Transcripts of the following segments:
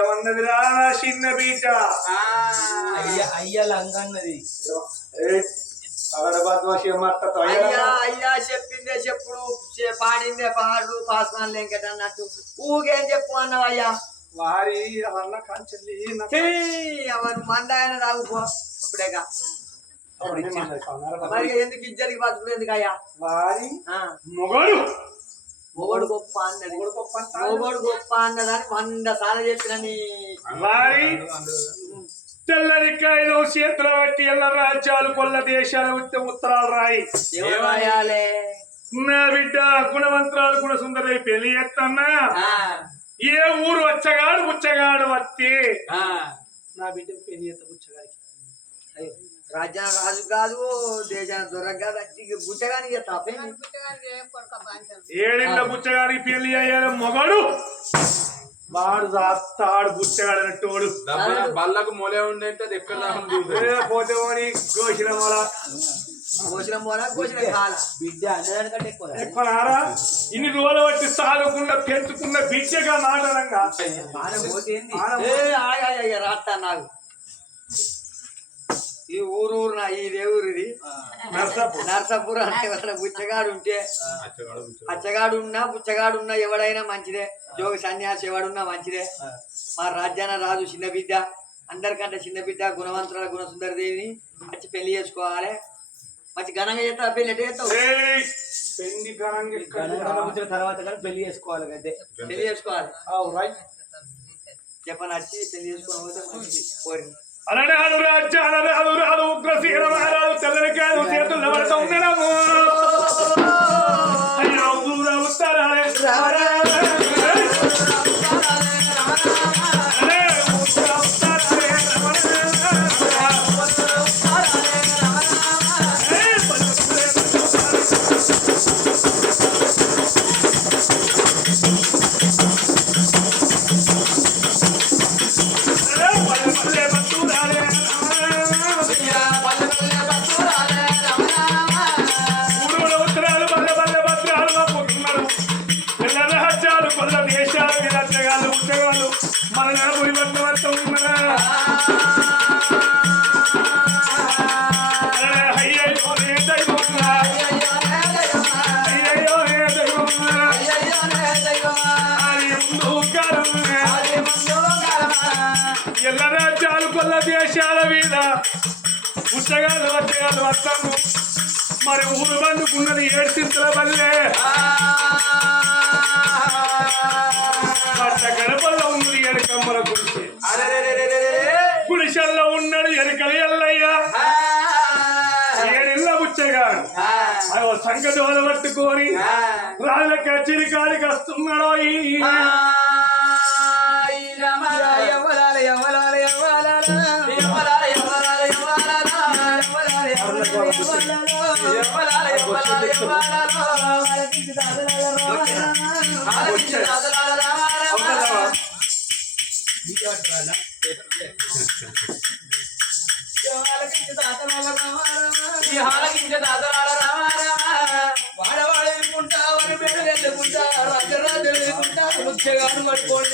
ఏమన్నది రా చిన్న బీట అయ్యా లంగన్నది అయ్యా చెప్పిందే చెప్పుడు పాడిందే పాడు పాసనాలు లేకట అన్నట్టు ఊకేం చెప్పు అన్నావు అయ్యా వారి అవన్న కంచెల్లి అవరు మందాయన తాగుపో అప్పుడేగా మరి ఎందుకు ఇద్దరికి బతుకులు ఎందుకు అయ్యా వారి మొగడు మొగడు గొప్ప అన్నది మొగడు గొప్ప అన్నదని 100 సార్లు చెప్పిన నీ వారి తెల్లరికాయలు చేతులు బట్టి ఎల్ల రాజ్యాలు కొల్ల దేశాలు ఉత్తరాలు రాయి రాయాలే నా బిడ్డ గుణవంతరాలు గుణ సుందరై పెళ్లి ఎత్తన్నా ఏ ఊరు వచ్చగాడు బుచ్చగాడు వత్తి నా బిడ్డ పెళ్లి ఎత్త బుచ్చగాడికి రాజ్యాన్ని రాజు కాదు దేశాన్ని దొరక కాదు బుచ్చగానికి ఏడింట బుచ్చగాడికి పెళ్లి అయ్యాడు మొగడు వాడు చేస్తాడు బుచ్చగాడు అన్నట్టోడు బల్లకు మొలే ఉండేంటే అది ఎక్కడ పోతే గోసిన మొల గోసిన మొల గోసిన కాల బిడ్డ అనేదానికంటే ఎక్కువ నారా ఇన్ని రోజులు బట్టి సాగుకుండా పెంచుకున్న బిడ్డగా నాటనంగా రాస్తా నాకు ఈ ఊరు ఇదే ఊరిది నర్సాపూర్ అంటే బుచ్చగాడు ఉంటే బుచ్చగాడు ఉన్నా ఎవడైనా మంచిదే జోగి సన్యాసి ఎవడున్నా మంచిదే మా రాజ్యాన రాజు చిన్న బిడ్డ అందరికంటే చిన్న బిడ్డ గుణవంతుల గుణసుందర దేవిని మంచి పెళ్లి చేసుకోవాలి మంచి ఘనంగా చేస్తా పెళ్లి తర్వాత పెళ్లి చేసుకోవాలి పెళ్లి చేసుకోవాలి చెప్పని వచ్చి పెళ్లి చేసుకోకపోతే మంచిది కోరింది అలనాడు రాజ్యాల రాదు ఉగ్రసీన మహారాజు తెల్లరికాయలు చేతుల్లో పడుతూ ఉండడము అయ్యో దూరం వస్తారా మన గురి పట్టవత్తం అయ్యో ఏ దైవం అయ్యో ఏ దైవం ఎల్ల రాజ్యాలు కొల్ల దేశాల మీద ఉచ్చగాలు వచ్చగాలు వస్తాము మరి ఊరు బందుకున్నది 7 చింతల బల్లే గడపల్లో ఉన్నది ఎనకమ్మల గుడిసె గుడిసెల్లో ఉన్నాడు ఎనకలి ఎల్లయ్యా 7 ఇళ్ళ బుచ్చగాడు అయ్యో సంగతి వల పట్టుకొని రాజుల కచేరి కాడికి వస్తున్నాడో వాడవాడు వెళ్ళుకుంటా వాడు పేరు వెళ్ళుకుంటా రాజరాజు వెళ్ళుకుంటా ముఖ్యగాడు పడుకోండి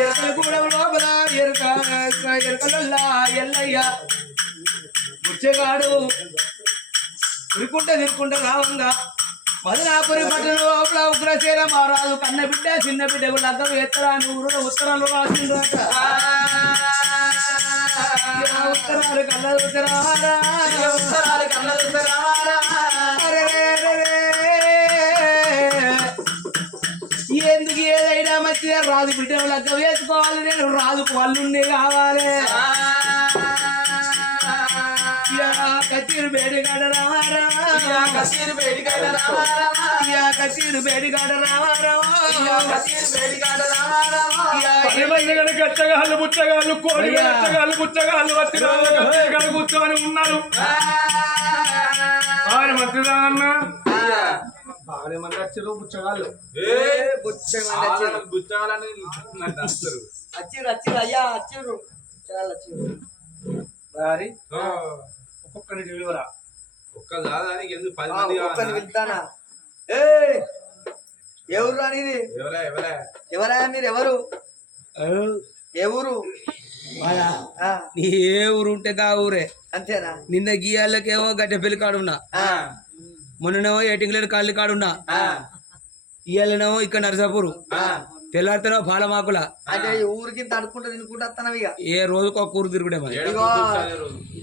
ఎరకల కూడా లోపల ఎరకలల్లా ఎల్లయ్య ముచ్చగాడు తిరుక్కుంటా రావంగా మదనాపురి పట్టణ లోపల ఉగ్రసేన మహారాజు కన్న బిడ్డ చిన్న బిడ్డ కూడా అర్థం ఎత్తరాని ఊరు ఉత్తరాలు రాసిందట ఉత్తరాలు కళ్ళ ఎందుకు ఏదైనా మంచిగా రాజు బిడ్డ లగ్గ వేసుకోవాలి నేను రాజుకు వల్లుండి కావాలి కచీరు బేడిగాడ గచ్చగాళ్ళు బుచ్చగాళ్ళు కోడి బుచ్చగాళ్ళు వచ్చి కూర్చొని ఉన్నారు మంత్రిదా అన్న బాగానే మంది వచ్చారు బుచ్చగాళ్ళు బుచ్చగాలని అయ్యా వచ్చారు చాలా వచ్చారు దారి ఒక్కొక్కరి విలువరా ఒక్క దాదానికి ఎందుకు 10 మంది ఒక్కరిని కావాలా? పిలుతానా ఏ ఎవరు అనేది ఎవరా ఎవరా ఎవరా మీరు ఎవరు ఏ ఊరు ఆ, నీ ఏ ఊరు ఉంటే కా ఊరే. అంతేనా నిన్న గీయాలకేమో గడ్డ పెళ్లి కాడున్నా, ఆ, మొన్ననేమో ఏటింగ్లేడు కాళ్ళు కాడున్నా, ఆ, ఇయ్యాలనేమో ఇక్కడ నరసాపూరు, ఆ. తెల్లారితేనో పాలమాకుల. అంటే ఈ ఊరికి తడుకుంటూ తినుకుంటూ వస్తాను ఇక ఏ రోజుకు ఒక కూర తిరుగుడే మరి. ఇగో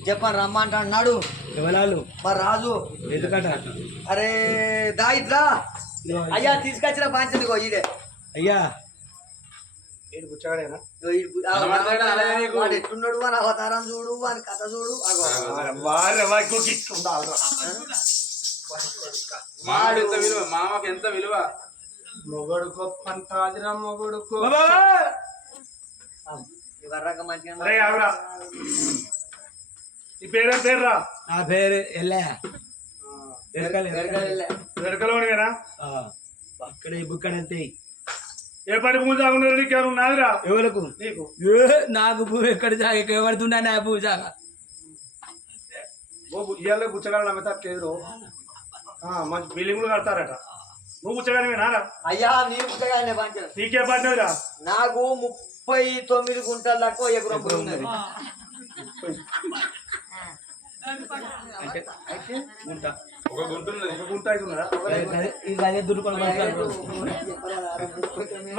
చెప్పాను రమ్మంట అన్నాడు ఎవరాలు మరి రాజు ఎందుకట? అరే దా ఇట్లా అయ్యా తీసుకొచ్చిన బాంచది ఇగో ఈడే అయ్యా ఏడు కూర్చోడేనా ఇగో వాడు ఎట్టున్నాడు వాని అవతారం చూడు వాని కథ చూడు అగో వారి వారికి ఇట్లుండాలి మామకి ఎంత విలువ, మామకి ఎంత విలువ. మొగడు గొప్ప అంటాదిరా మొగడు ఇవర్రాక మంచిగా అరే ఆవిడ ఈ పేరేం పేర్రా నా పేరు ఎల్లే. వెనకలోనివేనా అక్కడ బుక్కడంతే. ఏ పని పూజ ఉండదు నీకేమన్నా ఉన్నదిరా ఎవరకు? నీకు నాకు భూమి ఎక్కడ జాగా ఎక్కడ పడుతున్నా నా భూ జాగా. ఇయ్యాల గుచ్చగాడు నమ్మితే అట్లేదు మంచి బిల్డింగ్లు కడతారట. నువ్వు గుచ్చగానివేనారా? అయ్యా నీ పుస్తకాలనే బాంచరు నీకే పడినదిరా? నాకు 39 గుంటల దాకా ఎగురం భూమి ఉన్నది గుంట ఒక గుంట ఉన్నది. ఒక గుంట అవుతున్నదా? అదే దుర్కొని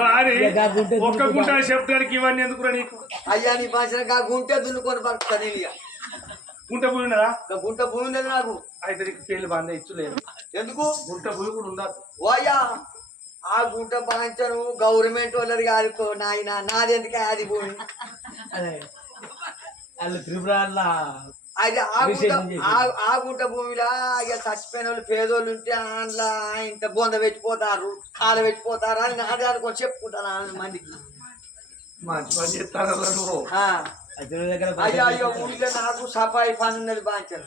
మరి ఒక్క గుంట చెప్తానికి ఇవన్నీ ఎందుకురా నీకు? అయ్యా నీ భాష గుంటే దున్నుకొని పడుతుంది నేను ఇక గుంట భూమి ఉన్నదా? గుంట భూమి ఉన్నది నాకు అయితే నీకు పేర్లు బాగా ఇచ్చలేదు. ఎందుకు గుంట భూమి కూడా ఉండదు. ఓయ్యా ఆ గుంట బాంచను గవర్నమెంట్ వాళ్ళది కాదు నాయన నాది ఎందుకే అది భూమి అదే వాళ్ళు త్రిపురాల అది ఆ గుంట భూమిలో ఇక చచ్చిపోయిన వాళ్ళు పేదోళ్ళు ఉంటే అందులో ఇంత బొంద పెట్టిపోతారు కాలు పెట్టిపోతారు అని నాది అనుకొని చెప్పుకుంటాను 6 మందికి మంచి పని చేస్తాను నువ్వు. ఆ, దగ్గర అయ్యా అయ్యో ఊళ్ళో నాకు సఫాయి పని ఉన్నది బాంచను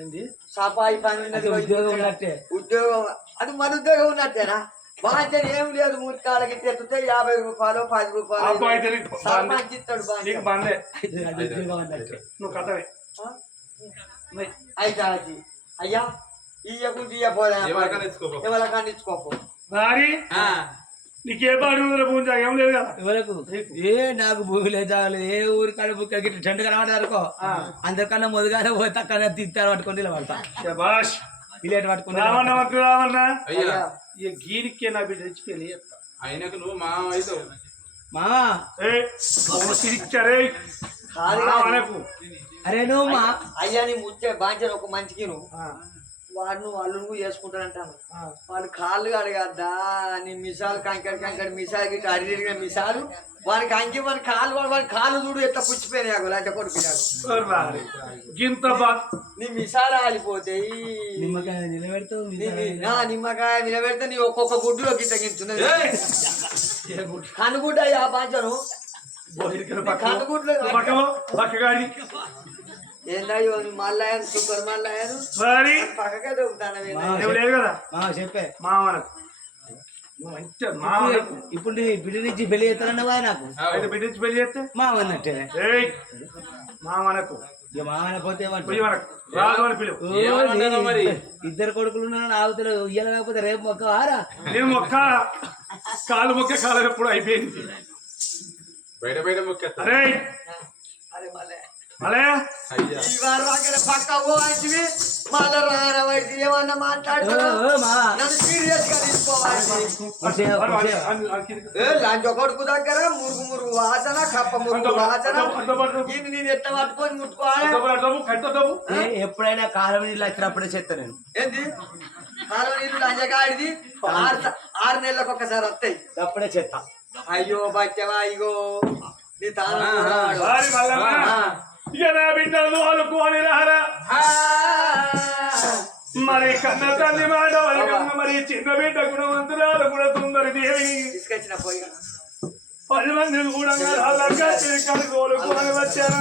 ఏంటి? సఫాయి పని ఉన్నది ఉద్యోగం ఉన్నట్టే. ఉద్యోగం అది మన ఉద్యోగం ఉన్నట్టేనా బాంచను ఏం లేదు 3 కాళ్ళకి తెచ్చితే 50 రూపాయలు 10 రూపాయలు అబ్బా, అయితే నీకు బందే. సర్పంచ్ ఇస్తాడు నీకు బాంచను బందే. ఉద్యోగం అన్నట్టే. నువ్వు కథవే. అయితే అది అయ్యా ఇయ్యకుంటే ఇయ్యపోదా ఎవరికైనా తెచ్చుకోపో. ఎవరికన్నా ఇచ్చుకోపో మరి నీకే పాడు భూమి జాగం లేదు కదా? ఎవరకు? ఏ నాకు భూమి లేదు జాగలేదు. ఏ ఊరికాడ బుక్క గిట్ల టెంట్ కనబడారుకో అందరికన్నా మొదగానే పోతే అక్కడ తిత్తారు పట్టుకొని నిలబడతా. శభాష్. విలేట్ పట్టుకుని రావణ రావణ అయ్యా ఈ గీరికే నా బిడ్డ తెచ్చి పెళ్లి చేస్తా. ఆయనకు నువ్వు మామ అవుతావు. మామా సిరిచ్చారే కాదు కాదు. మనకు అరే నువ్వు మా అయ్యా నీ ముచ్చే బాంచను ఒక మంచికి నువ్వు వాడు నువ్వు అల్లు నువ్వు చేసుకుంటానంటాను వాడు కాళ్ళు అడగద్దా నీ మిసాలు కంకడి మిసాలు గిట్ట అరిగిన మిసాలు వానికి అంకి వాడి కాళ్ళు చూడు ఎట్లా పుచ్చిపోయినాయి లంచ కొడుకున్నాడు గింత బాగా నీ మిసాలు ఆలిపోతాయి నిమ్మకాయ నిలబెడతావు నిమ్మకాయ నిలబెడితే నీ ఒక్కొక్క గుడ్డులో గిట్ట గింటున్నది కనుగుడ్డ అయ్యా బాంచను కనుగుడ్లు పక్కగాడి ఏందయ్యో మళ్ళాయను సూపర్ మళ్ళాయను మరి పక్కకే దొరుకుతాను లేదు కదా చెప్పే మామనకు మంచి మామనకు. ఇప్పుడు నీ బిడ్డ నుంచి పెళ్లి చేస్తానన్నావా నాకు? అయితే బిడ్డ నుంచి పెళ్లి చేస్తే మామన్నట్టే. మామనకు ఇక మామన పోతే పొయ్యి మనకు రాదు అని పిలువు. ఏమన్నావు మరి? ఇద్దరు కొడుకులు ఉన్నారు ఆవుతలు ఇయ్యాల కాకపోతే రేపు మొక్క ఆరా నేను మొక్క కాలు మొక్క కాలం ఎప్పుడు అయిపోయింది. బయట బయట మొక్కేస్తా. అరే అరే మళ్ళీ మళ్ళీ అయ్యా ఈ వారం అక్కడ పక్క పోవాల్సింది మళ్ళీ రానవాడికి ఏమన్నా మాట్లాడుతున్నావు నన్ను సీరియస్ గా తీసుకోవాలి లంచ కొడుకు దగ్గర మురుగు వాసన కప్ప మురుగు వాసన ఇది నేను ఎట్లా పట్టుకొని ముట్టుకోవాలి ఎప్పుడైనా కాలం నీళ్ళు వచ్చినప్పుడే చెప్తా నేను. ఏంది కాలువ నీళ్ళు లంచగాడిది 6 నెలలకు ఒకసారి వస్తాయి అప్పుడే చెప్తా. అయ్యో బచ్చవా ఇగో నీ తాను ఇక నా బిడ్డలు అనుకోని రారా మరి కన్న తల్లి మాట వాళ్ళకన్నా మరి చిన్న బిడ్డ గుణవంతురాలు కూడా సుందరి దేవి తీసుకొచ్చిన పోయి 10 మంది కూడా కనుకోలుకొని వచ్చారా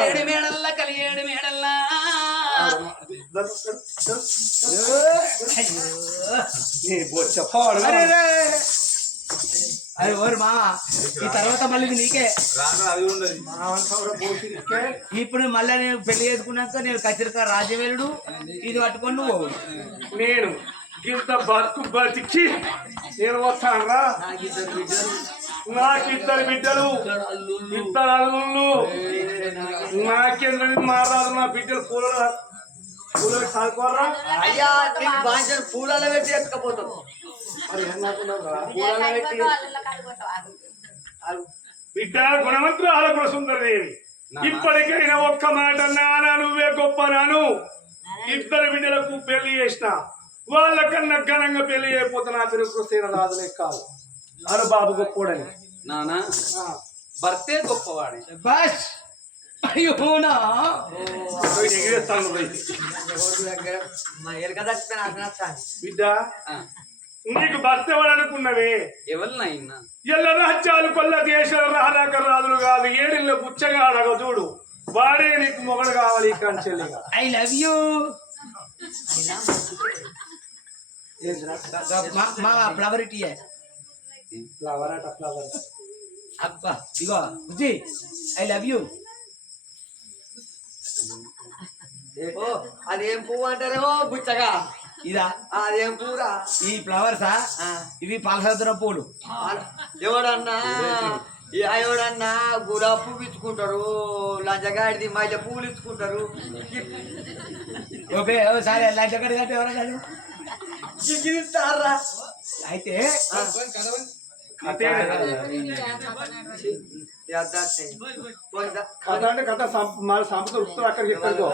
ఏడు మేడల్లా కలియేడు మేడల్లా అది ఓరు మామ ఈ తర్వాత మళ్ళీ ఇది నీకే రాను అది ఉండదు. ఇప్పుడు మళ్ళీ నేను పెళ్లి చేసుకున్నాక నేను ఖచ్చితంగా రాజవేలుడు ఇది పట్టుకొని నువ్వు పోవు. నేను ఇంత బతుకు బతికి నేను వస్తానరా. నాకిద్దరు బిడ్డలు, ఇద్దరు అల్లుళ్ళు. నాకేంద్ర మారాదు నా బిడ్డలు పూల కాదుకోరా. అయ్యా నీకు బాంచర్ పూలలో పెట్టి ఎత్తుకపోతావు. మరి ఏమనుకున్నావురా? పూలలో పెట్టి బిడ్డ గుణవంతురాల గుణ సుందరదేవి. ఇప్పటికైనా ఒక్క మాట నానా నువ్వే గొప్ప నాను. ఇద్దరు బిడ్డలకు పెళ్లి చేసిన వాళ్ళకన్నా ఘనంగా పెళ్లి అయిపోతే నా పేరు సేన రాదులే కాదు. అను బాబు గొప్పోడని నానా భర్తే గొప్పవాడే. బస్ అయ్యోనా ఎగిరేస్తాను మా ఎరక దక్కితే నాకు నచ్చాను. బిడ్డ నీకు భర్త ఎవడనుకున్నవే? ఎవరినైనా ఎల్ల రాజ్యాలు కొల్ల దేశాల రారాక రాజులు కాదు, ఏడిళ్ళ బుచ్చగా అడగ చూడు, వాడే నీకు మొగడు కావాలి. కంచెల్లిగా ఐ లవ్ యూ మా ఫ్లవర్ టీ ఫ్లవర్ అట ఫ్లవర్. అబ్బా ఇగో బుజ్జి ఐ లవ్ యూ. ఓ అదేం పువ్వు అంటారేమో బుచ్చగా. ఇదా అదేం పూరా? ఈ ఫ్లవర్సా ఇవి పాలసముద్రం పూలు. ఎవడన్నా ఎవడన్నా గురా పువ్వు ఇచ్చుకుంటారు, లంచగాడిది మధ్య పువ్వులు ఇచ్చుకుంటారు. ఓకే సరే లంచ్ ఎక్కడ కంటే ఎవరైనా ఇస్తారా? అయితే కథ అంటే కథ మన సంపద ఉత్తరం అక్కడికి ఎక్కడికో.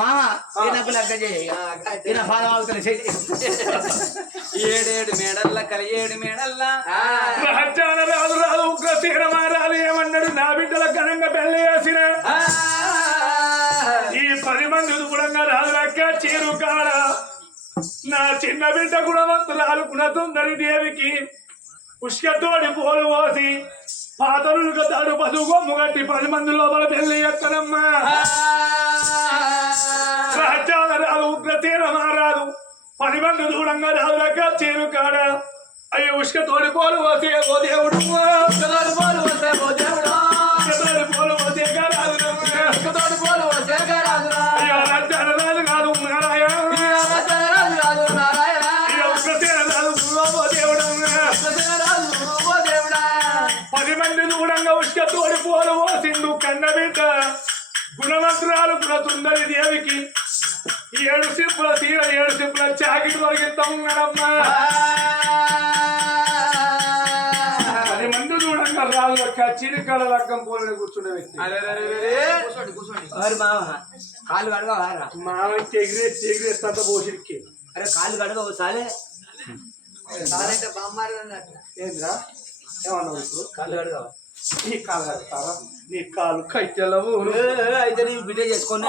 మామ నాకు లగ్గ చేయ పాదం అవుతుంది. ఏడేడు మేడల్లా కలియేడు మేడల్లా రాజ్యాన రాజు రాదు ఉగ్రసేన మారాలు ఏమన్నాడు? నా బిడ్డల ఘనంగా పెళ్లి చేసిన ఈ 10 మంది కూడా రాజులక్క చేరు కాడ నా చిన్న బిడ్డ గుణవంతురాలు గుణసుందరి దేవికి పుష్కతోడి పోలు పోసి పాతరులుగా తాడు పదువు కొమ్ము కట్టి 10 మంది లోపల పెళ్లి చేస్తానమ్మా. రాజ్యాల రాదు ఉగ్రసేన మారాదు 10 మంది దూరంగా రాజులక్క చేరు కాడ అయ్యో ఉష్కతోడి పోలు పోసి ఓ దేవుడు పోలు పోసే ఓ దేవుడు పోలు పోసే అయ్యో రాజ్యాల రాజు కాదు నారాయణ ఉగ్రసేన రాదు ఓ దేవుడు 10 మంది దూరంగా ఉష్కతోడి పోలు పోసిండు కన్న బిడ్డ గుణవంతురాలు గుణసుందరి దేవికి 7 సిప్పుల తీర 7 సిప్పుల చాకిటి వరకిస్తా ఉన్నాడమ్మా. 10 మంది చూడంగా రాజు యొక్క చిరికాల లగ్గం పోలని కూర్చునే వ్యక్తి. ఎవరు మామ కాళ్ళు కడగవారా? మామకి ఎగిరేస్తా పోసిరికి. అరే కాళ్ళు కడగవు సాలే సారంటే బామ్మారి అన్నట్టు. ఏంద్రా ఏమన్నావు ఇప్పుడు? కాళ్ళు కడగవా? నీ కాలు కడతారా? నీ కాలు కైతెలవు. అయితే నీ బిడ్డ చేసుకొని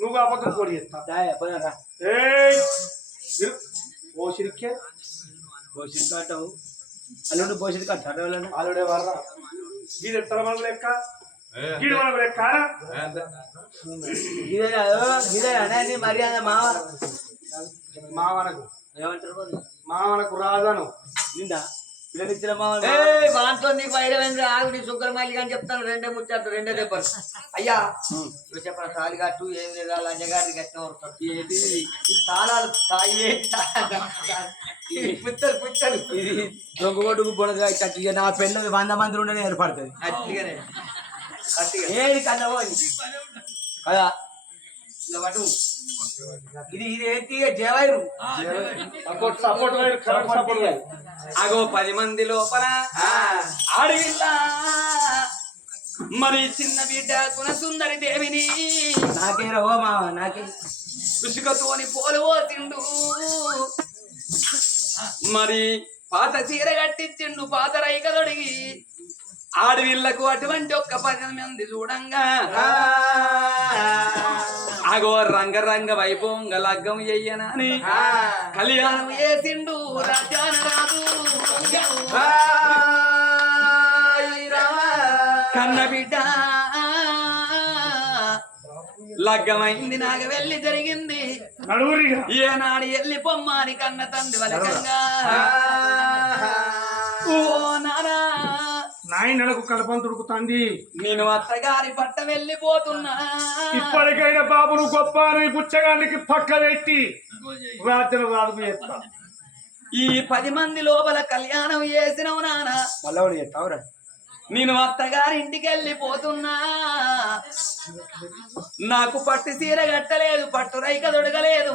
నువ్వు ఆ పక్కన పొడి చేస్తా. పోయారా పోసిరికే భోజనం కట్టవు అల్లుండి భోజనం కట్టాడు ఆలుడే వర్రా గీడు ఎత్తర మన లెక్క గీడు మన లెక్క ఇదే మర్యాద మావ మావనకు ఏమంటారు మావనకు రాజాను నిండా పిల్లలిచ్చిన మావ వాంతో నీకు వైరవేంద్ర ఆగు నీ శుక్రమైలి అని చెప్తాను. 2 ముచ్చట్లు 2 దెబ్బలు. అయ్యా నువ్వు చెప్పిన తాళి కట్టు ఏం లేదా లంజగాడి కట్టిన వరకు ఏంటి ఈ తాళాలు తాయి పుచ్చలు పుచ్చలు ఇది దొంగ కొట్టుకు బుడగా కట్టి నా పెళ్ళి 100 మంది ఉండని ఏర్పడుతుంది. అట్టిగానే అట్టిగా ఏది కన్నవో కదా ఇలా పట్టు. ఇది ఏంటి జయవైరు సపోర్ట్ అగో 10 మంది లోపల ఆడవిల్లా మరి చిన్న బిడ్డ గుణసుందరి దేవిని నాకే రవ్వ మావ నాకే ఉసుకతోని పోలు పోసిండు. మరి పాత చీర కట్టించిండు పాత రైక తొడిగి ఆడవిళ్లకు అటువంటి ఒక్క 10 మంది చూడంగా అగో రంగరంగ వైభవంగా లగ్గం చెయ్యనని కళ్యాణం చేసిండు రాజాన రాజు. కన్న బిడ్డ లగ్గమైంది నాగ వెళ్ళి జరిగింది నడువురిగా ఏనాడు ఎల్లి పొమ్మాని కన్న తండ్రి వలకంగా ఓ నానా నాయనకు కలపం తుడుకుతాంది. నేను అత్తగారి పట్ట వెళ్ళిపోతున్నా ఇప్పటికైనా బాబును గొప్ప అని పుచ్చగానికి పక్క పెట్టి రాత్రి రాదు చేస్తా. ఈ 10 మంది లోపల కళ్యాణం చేసినవు నానా మళ్ళీ చెప్తావురా నేను అత్తగారి ఇంటికి వెళ్ళిపోతున్నా నాకు పట్టు సీర కట్టలేదు పట్టు రైక దొడగలేదు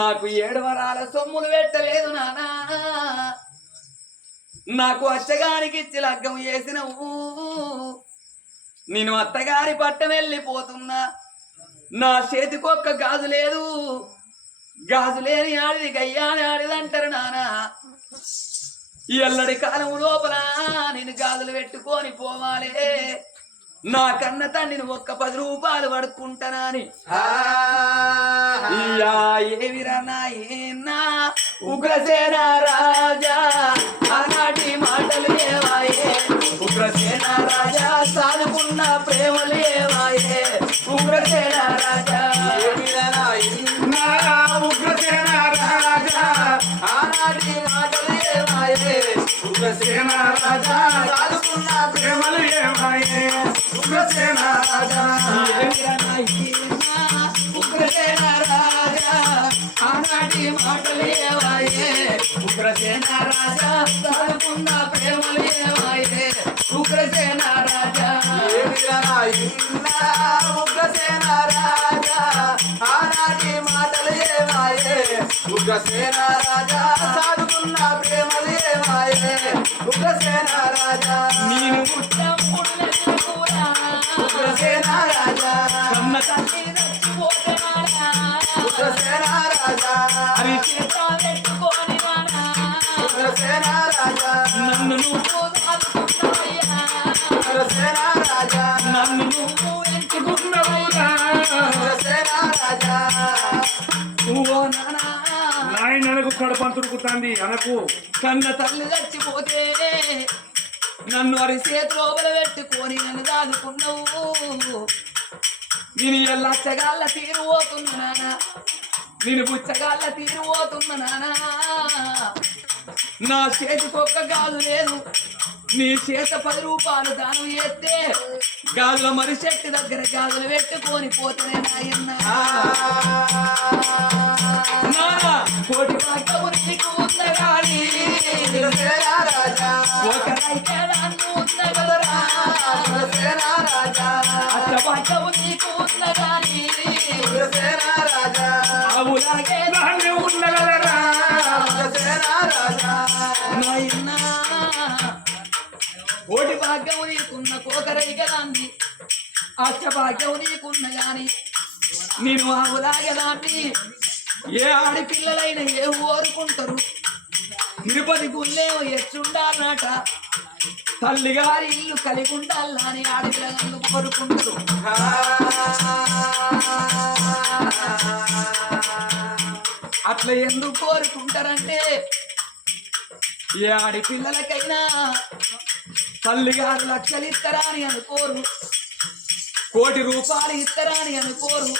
నాకు 7 వరాల సొమ్ములు పెట్టలేదు నానా నాకు అత్తగారికి ఇచ్చి లగ్గం చేసినవు నేను అత్తగారి పట్ట వెళ్ళిపోతున్నా నా చేతికొక్క గాజు లేదు గాజు లేని ఆడిది గయ్యాని ఆడిదంటారు నానా ఎల్లడి కాలం లోపల నేను గాజులు పెట్టుకొని పోవాలి నా కన్న తండ్రిని ఒక్క 10 రూపాయలు పడుకుంటానని ఏవిరా నాయనా ఉగ్రసేన రాజా ఆనాటి మాటలు ఏవాయే ఉగ్రసేన రాజా సాదుకున్న ప్రేమలు ఏవాయే ఉగ్రసేన రాజా ఏవిరా నాయనా ఉగ్రసేన రాజా ఆనాటి మాటలు ఏవాయే ఉగ్రసేన రాజా సాదుకున్న ప్రేమలు ఏమాయే ఉగ్రసేన రాజా ఉగ్రసేన రాజా ఆనాటి మాటలు ఏవాయే ఉగ్రసేన రాజా సాదుకున్న ప్రేమలు ఏవాయే ఉగ్రసేన రాజా ఉగ్రసేన రాజా ఆనాటి మాటలు ఏవాయే ఉగ్రసేన రాజా సాదుకున్న ప్రేమలు ఏవాయే ఉగ్రసేన రాజా నేను ఉగ్రసేన రాజా కన్న తల్లి చచ్చిపోతున్నాడా ఉగ్రసేన రాజా అవి చేత పెట్టుకొని వాడా ఉగ్రసేన రాజా నన్ను నువ్వు దాచుకున్నావయ్యా ఉగ్రసేన రాజా నన్ను నువ్వు ఎంచుకున్నావయ్యా ఉగ్రసేన రాజా ఓ నానా నాయనకు కడపం తుడుకుతాంది అనకు. కన్న తల్లి చచ్చిపోతే నన్ను అరిసేతి లోపల పెట్టుకొని నన్ను దాదుకున్నావు నేను ఎల్లచ్చగాళ్ళ తీరుపోతున్నా నానా నేను బుచ్చగాళ్ళ తీరుపోతున్నా నానా నా చేతికొక్క గాజు లేదు నీ చేత 10 రూపాయలు దానం చేస్తే గాజుల మరి చెట్టు దగ్గర గాజులు పెట్టుకొని పోతేనే నాయన్న నానా కోటి భాగ్యము నీకు ఉన్న గాని ఒక రైకేదాన్ని ఉన్న కదరా అట్ట భాగ్యము నీకు ఉన్న గాని అవులాగే దాన్ని ఉండగలరా నాయనా కోటి భాగ్యము నీకున్న కోకరైకదాన్ని అష్ట భాగ్యము నీకున్న గాని నేను ఆవులాగదాన్ని ఏ ఆడపిల్లలైనా ఏ ఊరుకుంటారు తిరుపతి గుళ్ళేమో ఎచ్చుండాలన్నట తల్లిగారి ఇల్లు కలిగి ఉండాలని ఆడపిల్లలు కోరుకుంటారు అట్లా ఎందుకు కోరుకుంటారంటే ఏ ఆడపిల్లలకైనా తల్లిగారు లక్షలు ఇస్తారా అని అనుకోరు 1 కోటి రూపాయలు ఇస్తారా అని అనుకోరు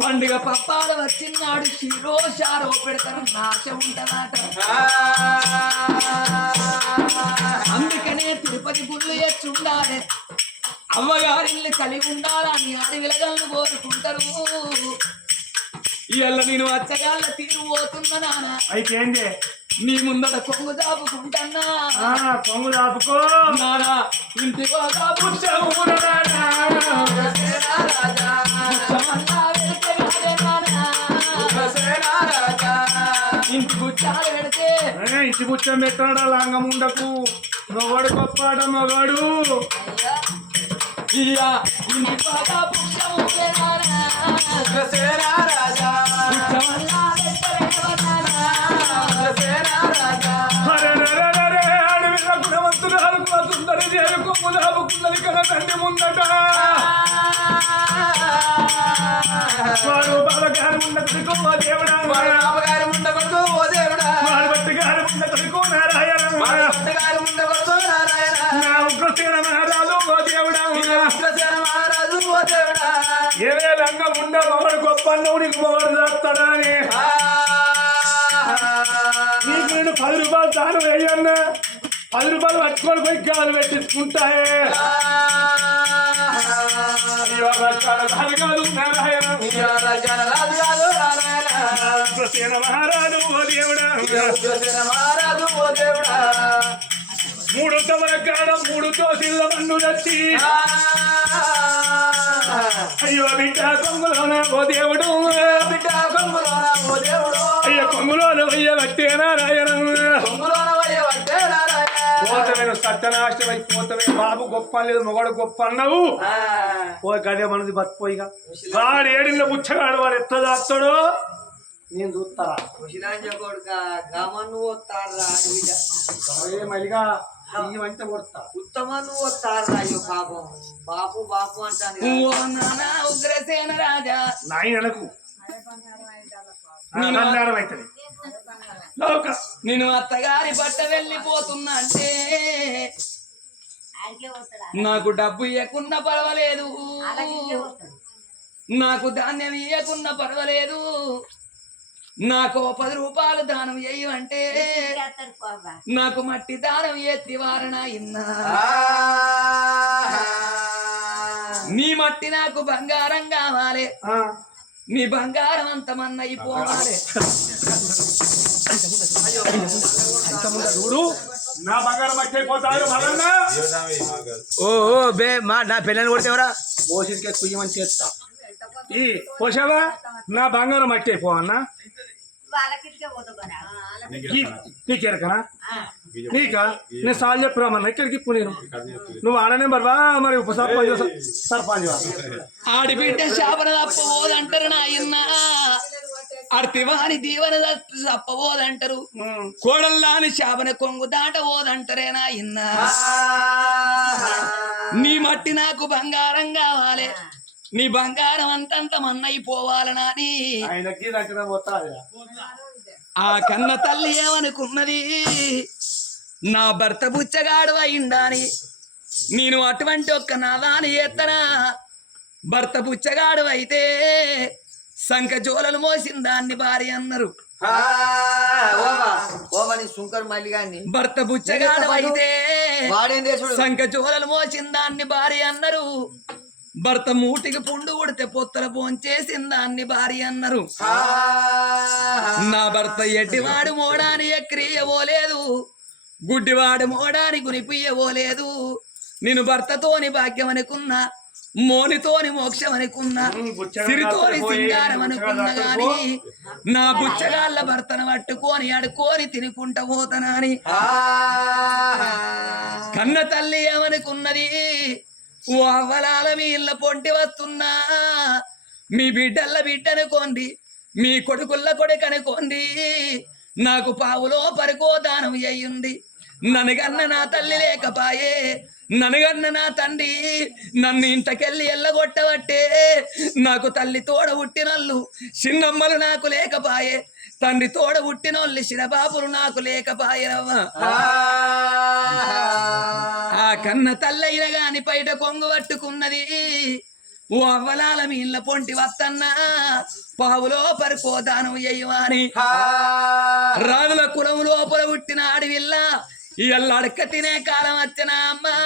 పండుగ పప్పాలు వచ్చినాడు షీరో షారో పెడతారన్న ఆశ ఉంటదట అందుకనే తిరుపతి గుళ్ళు ఎచ్చుండాలి అమ్మగారిల్లు కలిగి ఉండాలని ఆడవిలగాళ్ళు కోరుకుంటారు ఇవాళ నేను అచ్చగాళ్ళ తీరు పోతున్నా నాన్న అయితే ఏంటి నీ ముందర కొంగు దాపుకుంటున్నా కొంగు దాపుకో నానా ఇంటి ఇంటి గుచ్చాలు పెడితే ఇంటి కూర్చొని పెట్టాడా లాంగం ఉండకు మగవాడు గొప్పాడ మగాడు ఇయ్యా ఇంటి బాగా పుట్టము అడవిలో గుణవంతురాలు సుందరి చేరుకు ముదాపుకున్నది కదా తండ్రి ముందట వాడు బాలగారు ఉండదు ఓ దేవుడా వాడు బట్టి గారు ఉండదు నారాయణ నా ఉగ్రసేన మహారాజు ఓ దేవుడా ఏవే లంగ ఉండ మగడు గొప్ప అన్నవు నీకు మగడు చేస్తాడా అని నీకు నేను 10 రూపాయలు దానం వేయన్నా 10 రూపాయలు పట్టుకొని పోయి గాలు పెట్టించుకుంటాయే మహారాజు ఓ దేవుడా 3 తమల కాడ 3 దోసిల్ల మన్ను తెచ్చి అయ్యో బిడ్డ కొంగులోన ఓ దేవుడు బిడ్డ కొంగులోన ఓ దేవుడు అయ్యో కొంగులోన వయ్య వట్టే నారాయణ పోతమైన సత్యనాశమై పోతమే బాబు గొప్ప లేదు మొగడు గొప్ప అన్నావు ఓ గదే మనది బతిపోయిగా వాడు ఏడిన బుచ్చగాడు వాడు ఎట్లా దాస్తాడో నేను చూస్తారా మళ్ళీగా మంచి కొడతా ఉత్తమను వస్తారా అయ్యో పాపం బాపు బాపు అంటాను ఉగ్రసేన రాజా నాయనకు అవుతుంది నేను అత్తగారి బట్ట వెళ్ళిపోతున్నా అంటే నాకు డబ్బు ఇవ్వకున్నా పర్వాలేదు నాకు ధాన్యం ఇవ్వకున్నా పర్వాలేదు నాకు 10 రూపాయలు దానం చేయమంటే నాకు మట్టి దానం ఎత్తి వారణ ఇన్నా నీ మట్టి నాకు బంగారం కావాలి నీ బంగారం అంత మన్న అయిపోవాలి చూడు నా బంగారం మర్చిపోతాడు మరన్నా ఓ బే మా నా పిల్లని కొడితేవరా పోషికే కుయ్యమని చేస్తా ఈ పోషావా నా బంగారం మర్చిపో అన్నా నీకెరకనా నీకా నేను సార్లు చెప్పురామన్నా ఇక్కడికి ఇప్పుడు నేను నువ్వు ఆడనే బర్వా మరి ఉప సర్పంచ్ ఆడిబిడ్డ శాపన తప్పబోదంటారు నాయన్న అర్తివాని దీవెన తప్పబోదంటారు కోడల్లాని శాపన కొంగు దాటబోదంటారే నాయన్న నీ మట్టి నాకు బంగారం కావాలి నీ బంగారం అంతంత మన్నైపోవాలనాని ఆ కన్న తల్లి ఏమనుకున్నది నా భర్త బుచ్చగాడు అయిండాని నేను అటువంటి ఒక్క నాదాని ఎత్తనా భర్త బుచ్చగాడు అయితే సంఖ జోలలు మోసిన దాన్ని భార్య అన్నారు భర్త బుచ్చగాడు అయితే సంఖ జోలలు మోసిన దాన్ని భార్య అన్నారు భర్త మూటికి పుండు కొడితే పొత్తల పోంచేసిన దాన్ని భార్య అన్నారు నా భర్త ఎడ్డివాడు మోడాని ఎక్రియవోలేదు గుడ్డివాడు మోడాని గునిపియ్యవోలేదు నేను భర్తతోని భాగ్యం అనుకున్నా మోనితోని మోక్షం అనుకున్నా సిరితోని సింగారం అనుకున్నా గాని నా బుచ్చగాళ్ళ భర్తను పట్టుకొని అడుకొని తినుకుంటా పోతనాని కన్న తల్లి ఏమనుకున్నది ఓ అవ్వలాల మీ ఇళ్ళ పొంటి వస్తున్నా మీ బిడ్డల్ల బిడ్డనుకోండి మీ కొడుకుల్ల కొడుకనుకోండి నాకు పావులో పరుకో దానం అయ్యింది నన్నుగన్న నా తల్లి లేకపాయే నన్నుగన్న నా తండ్రి నన్ను ఇంటకెళ్ళి ఎల్లగొట్టబట్టే నాకు తల్లి తోడ పుట్టినోళ్ళు చిన్నమ్మలు నాకు లేకపాయే తండ్రి తోడ పుట్టినోళ్ళు చిరబాబులు నాకు లేకపాయరవ్వ ఆ కన్న తల్లైన గాని పైట కొంగు పట్టుకున్నది ఓ అవ్వలాల మీ ఇళ్ళ పొంటి వస్తన్నా పావులో పరుకో దానం అయ్యవాని రాజుల కులం లోపల పుట్టిన అడవిల్ల ఇళ్ళ అడక్క తినే కాలం వచ్చిన అమ్మా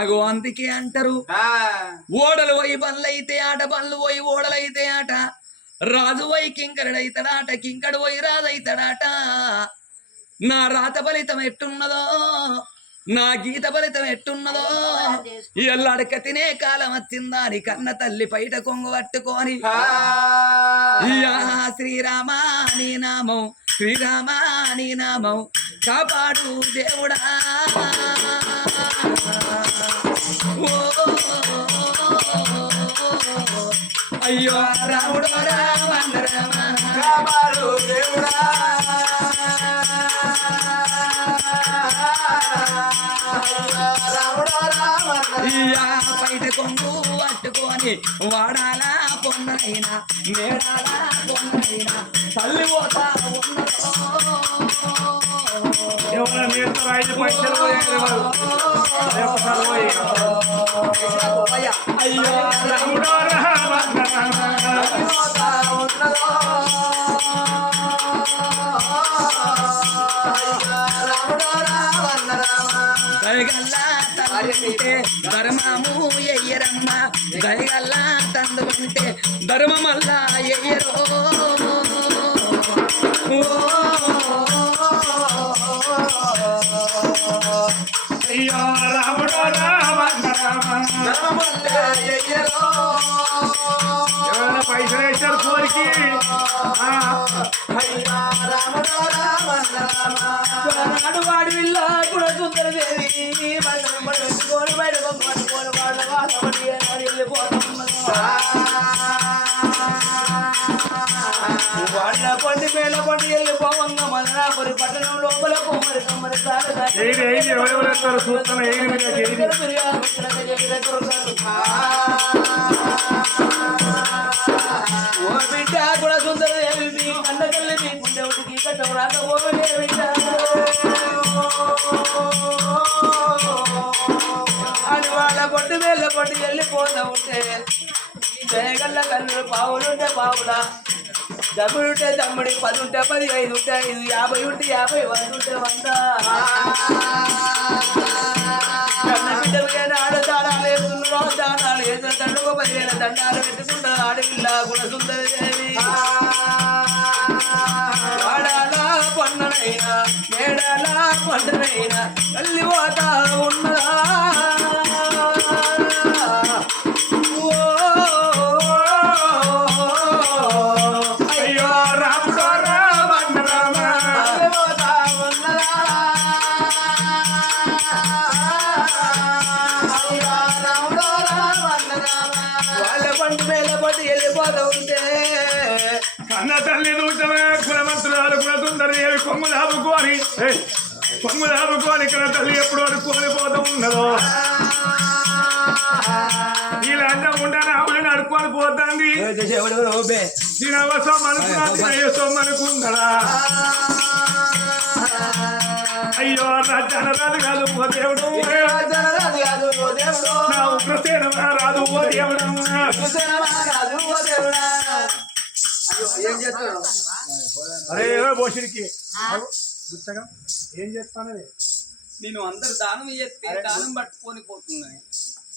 అగో అందుకే అంటారు ఓడలు పోయి బండ్లైతే ఆట బండ్లు పోయి ఓడలైతే ఆట రాజు పోయి కింకరుడైతాడాట కింకడు పోయి రాజైతాడాట నా రాత ఫలితం ఎట్టున్నదో నా గీత ఫలితం ఎట్టున్నదో ఎల్లడక తినే కాలం వచ్చిందా అని కన్న తల్లి పైట కొంగు పట్టుకొని శ్రీరామా నీ నామం శ్రీరామా నీ నామం కాపాడు దేవుడా అయ్యో రాముడు కాపాడు దేవుడా పైట కొంగు పట్టుకొని వాడాలా పొన్నైనా మేడాలా పొన్నైనా తల్లి పోతా ఉన్నదో ఐదు పైసలు అయ్యో రాముడా రామ దయగల్లా తండ్రుంటే ధర్మము ఎయ్యరమ్మ దయగల్లా తండ్రుంటే ధర్మమల్లా ఎయ్యరో అయ్యో రాముడా రామ ఎవరైనా పైసలు వేసారు కోరికి నాడు వాడి విల్ల కూడా సుందరదేవి పెట్టుకొని బయట పట్టుకొని వాళ్ళ వాసపడి వాళ్ళ పండి మేళ పండి వెళ్ళిపోవంగా మదనాపురి పట్టణం లోపల కొమ్మరి కొమ్మరి ఎవరెవరు వేస్తారు చూస్తున్నా ఓ బిడ్డ కూడా సుందరదేవి మీ కన్నగల్లి మీ గుండెకి కట్టం రాకపోవే బిడ్డ అని వాళ్ళ పొట్టు వేళ్ళ పొట్టు వెళ్ళిపోతా ఉంటే జయగల్ల కన్నులు పావులుంటే పావులా దమ్ముడుంటే దమ్ముడి 10 ఉంటే 10 5 ఉంటే 5 50 ఉంటే 50 100 ఉంటే 100 కన్న బిడ్డలు ఆడదానాలు వేస్తున్నారు దానాలు వేసిన తండ్రుకు 10,000 దండాలు పెట్టుకుంటా ఆడపిల్ల గుణ సుందరదేవి ఆడాలా పండనైనా మేడాలా పండనైనా తల్లి పోతా ఉన్నదా అయ్యో రాముడా రామ రామ వాళ్ళ పండు మేల పట్టు వెళ్ళిపోతా ఉంటే కన్న తల్లి దూటమే కులమంత్రాలు కూడా సుందరి కొంగు దాపుకొని కన్న తల్లి ఎప్పుడు అనుకోని పోతూ ఉన్నదో ఇలా ఉండే రాములను అడుక్కొని పోతాంది తినవసం అనుకున్నా అనుకుందా అయ్యో రాజు కాదు ఓ దేవుడు నా ఉగ్రసేన రాదు ఓ దేవుడు ఏం చేస్తాడు అరే భోషుడికి ఏం చేస్తానది నేను అందరు దానం చేస్తే దానం పట్టుకొని పోతున్నాయి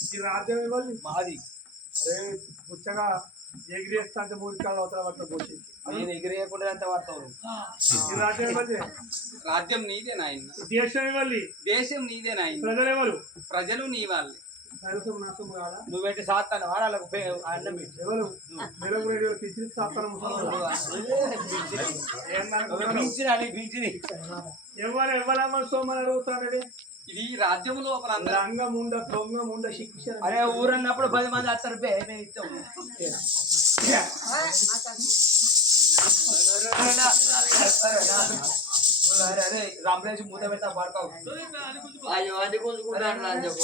ఈ రాజ్యం ఇవ్వాలి మాది అరే బుచ్చగా ఎగిరేస్తా అంటే మూలికాలు అవతల పట్ల భోషుడికి నేను ఎగిరేయకుండా అంత పడతాను ఈ రాజ్యం ఇవ్వాలి రాజ్యం నీదే నాయన దేశం ఇవ్వాలి దేశం నీదే నాయన ప్రజలు ఎవరు ప్రజలు నీ వాళ్ళే నాశం కాదా నువ్వు పెట్టి సాత్తాను వాడాలకు అన్నం పెట్టి ఎవరు మెరుగు రేడియో కిచిడి సాస్తాను పిలిచిని ఎవరు ఎవరమ్మ సోమని అడుగుతాడే ఇది రాజ్యం లోపల అందరూ రంగముండ దొంగముండ శిక్ష అరే ఊరన్నప్పుడు 10 మంది వస్తారు మేము ఇస్తాం అరే రామరాజు మూత పెడతా పడతావు అయ్యో అది కొంచుకుంటాను అని చెప్పు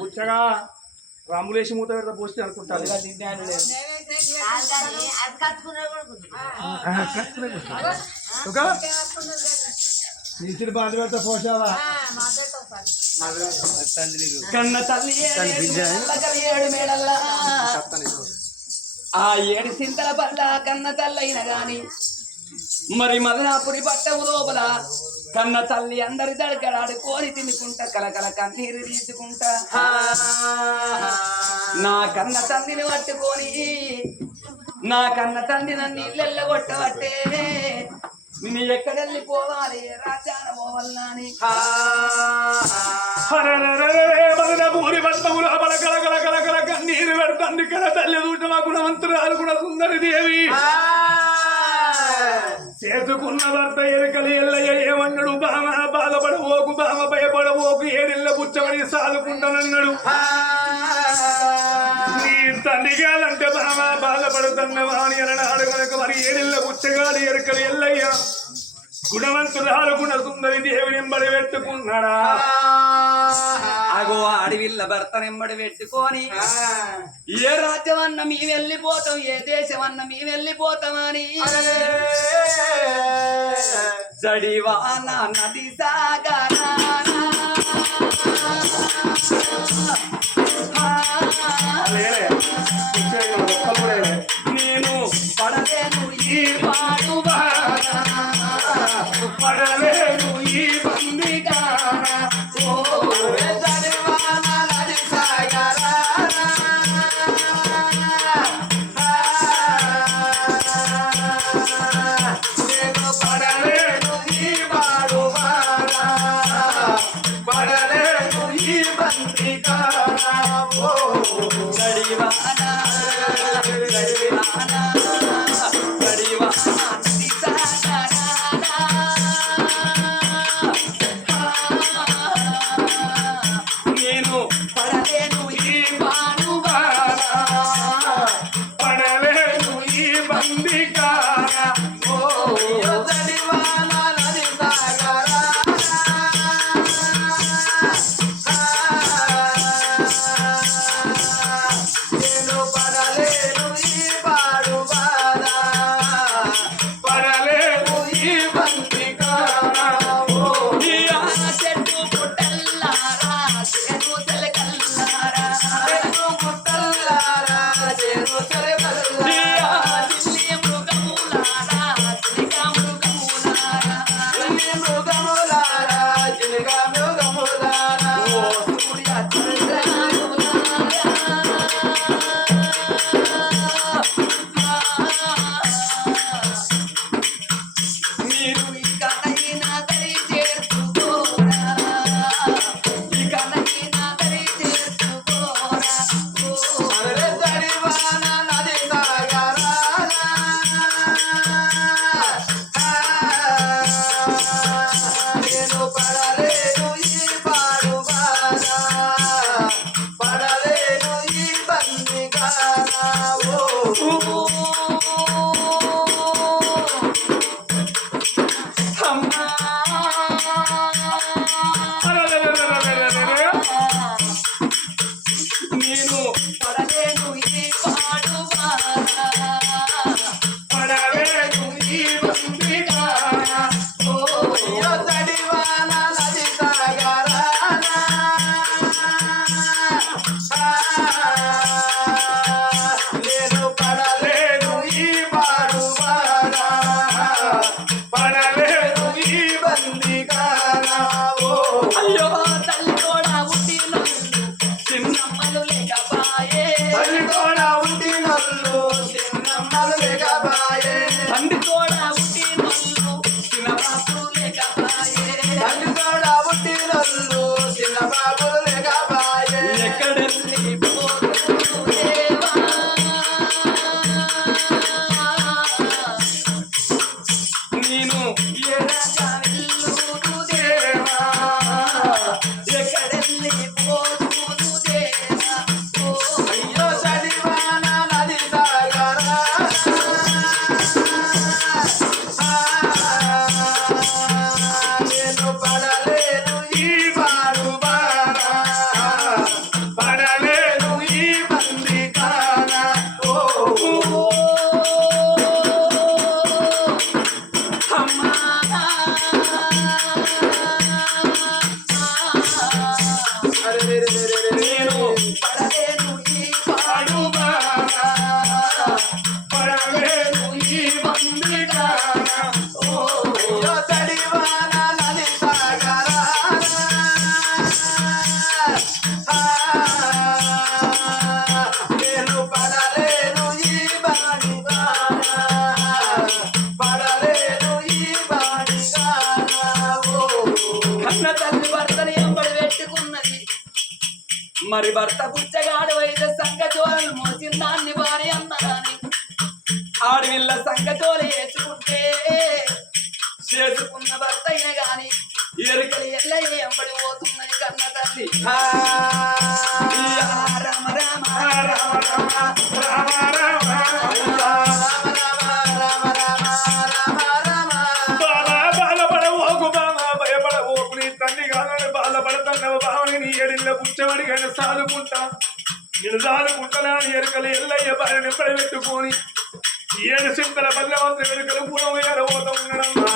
ముచ్చగా రాములేసి మూత పెడతా పోస్ట్ అనుకుంటాను నీచుడు బాధ పెడతా పోసావా కన్న తల్లి ఏడు మేడల్లా ఆ 7 సింతల పల్ల కన్న తల్లైన గాని మరి మదనాపురి పట్టము లోపల కన్న తల్లి అందరి దడకడాడుకొని తినుకుంటా కలకల కన్నీరు తీసుకుంటా నా కన్న తల్లిని పట్టుకొని నా కన్న తండ్రి నన్ను ఇళ్ళెల్ల కొట్టబట్టే నేను ఎక్కడెళ్ళిపోవాలి రాజాన పోవాలని ఊరి పట్టములు కల కల కల కల కన్నీరు పెడతాంది కల తల్లి చూసిన గుణవంతురాలు కూడా సుందరి దేవి చేసుకున్న భర్త ఎరుకలి ఎల్లయ్య ఏమన్నాడు బామ బాధపడబోకు బామ భయపడబోకు ఏడిళ్ళ కూర్చోబడి సాదుకుంటానన్నాడు నీ తండ్రి కాదంటే బామ బాధపడుతున్న వాణి అన్నాడు కనుక మరి ఏడిళ్ళ కూర్చగాడి ఎరుకలి ఎల్లయ్య గుణవంతురాలు గుణ సుందరి దేవి నింబడి పెట్టుకున్నాడా అగో అడవిల్ల భర్త నెంబడి పెట్టుకొని ఏ రాజ్యం అన్న మేము వెళ్ళిపోతాం ఏ దేశం అన్న మేము వెళ్ళిపోతామని జడివాన నది సాగరా లేలే ఒక్కలు కూడా లేలే. నేను పడలేను ఈ పాడు పడలేను ఈ బందిగాన. పడలేను ఈ వాడు వాడ. పడలేను ఈ బందిగాన. ఓ గడివాన గడివాన గడివాన నది సాగరా నేను పడలేను ఈ పాడు పడలేను ఈ బందిగాన. పడలేను ఈ బందిగాన. ఈ ఆన చెట్టు పుట్టల్లారా చెరు తెలకల్లారా ఈ ఆన చిన్ని మృగములారా చిలిక మృగములారా ఓ సూర్య మీరు ఇకనైనా దరి చేర్చుకోరా ఇకనైనా దరి చేర్చుకోరా అమ్మా నేను పడలేను ఈ పాడు పడలేను ఈ బందిగాన. పడలేను ఈ వాడు వాడ. పడలేను ఈ బందిగాన. ఓ అయ్యో తల్లి కూడా పుట్టిన చిన్నమ్మలు లేకపాయే తల్లి కూడా ఉండినల్లు చిన్నమ్మలు లేకపాయే. తండ్రి కూడా పుట్టిన చిన్న బాబులు లేకపాయే తల్లి కూడా ఉండినల్లు చిన్న బాబులు లేకపాయే. ఎక్కడెళ్ళి పోతును దేవా నేను ఎడగా వెళ్ళును దేవా ఎక్కడెళ్ళి పోతును దేవా ఓ అయ్యో చదివాన నది సాగరా. నేను పడలేను ఈ వాడు వాడ. పడలేను ఈ బందిగాన. ఓ అమ్మా నేను పడలేను ఈ పాడు పడలేను ఈ బందిగాన. అయ్యో చదివాన నది సాగరా. నేను పడలేను ఈ బందిగాన. పడలేను ఈ బందిగాన. ఓ కన్న తల్లి భర్తని ఎంబడి పెట్టుకున్నది మరి భర్త పుచ్చగాడు అయితే సంకచోళను మోసిన దాన్ని భార్య అన్నదాని ఆడవిల్ల సంకచోళ వేసుకుంటే చేసుకున్న భర్త అయిన గాని ఎరుకలు ఎల్ల ఎంబడి పోతున్నది కన్న తల్లి రామ రామ బాలపడవోకు నీ తండ్రి కాదని బాధపడుతున్నావు బావని నీ ఎడిల్ల పుచ్చమడి కానీ సాదుకుంటా నేను సాదుకుంటా ఎరుకలు ఎల్లయ్య బారిని పెట్టుకొని ఏడు సింతల పల్లెవంత వెనుకలు పూలమయ్యారబోతా ఉన్నాడమ్మా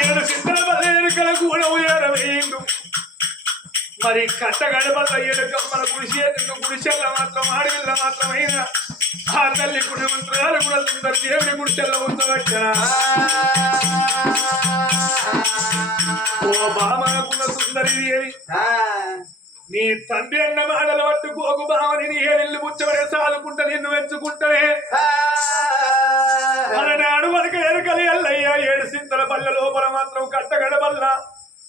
ఏడు సింతల పల్లె వెనుకల కూడమయ్యారవేయండు మరి కట్ట గడపల్ల ఏడుకమ్మల గుడిసెల్ల మాత్రం ఆడవిల్ల మాత్రమైన ఆ తల్లి కుటుంబాలు కూడా సుందర దేవుడి గుడిసెల్ల ఉంచవచ్చా ఓ బామకున్న సుందరి దేవి నీ తండ్రి అన్న మాటలు పట్టుకోకు బావని నీ ఏళ్ళు ముచ్చవడే సాదుకుంటా నిన్ను మెచ్చుకుంటనే అలనాడు మనకు ఎరకలి ఎల్లయ్యా ఏడు సింతల పల్లె లోపల మాత్రం కట్ట గడపల్ల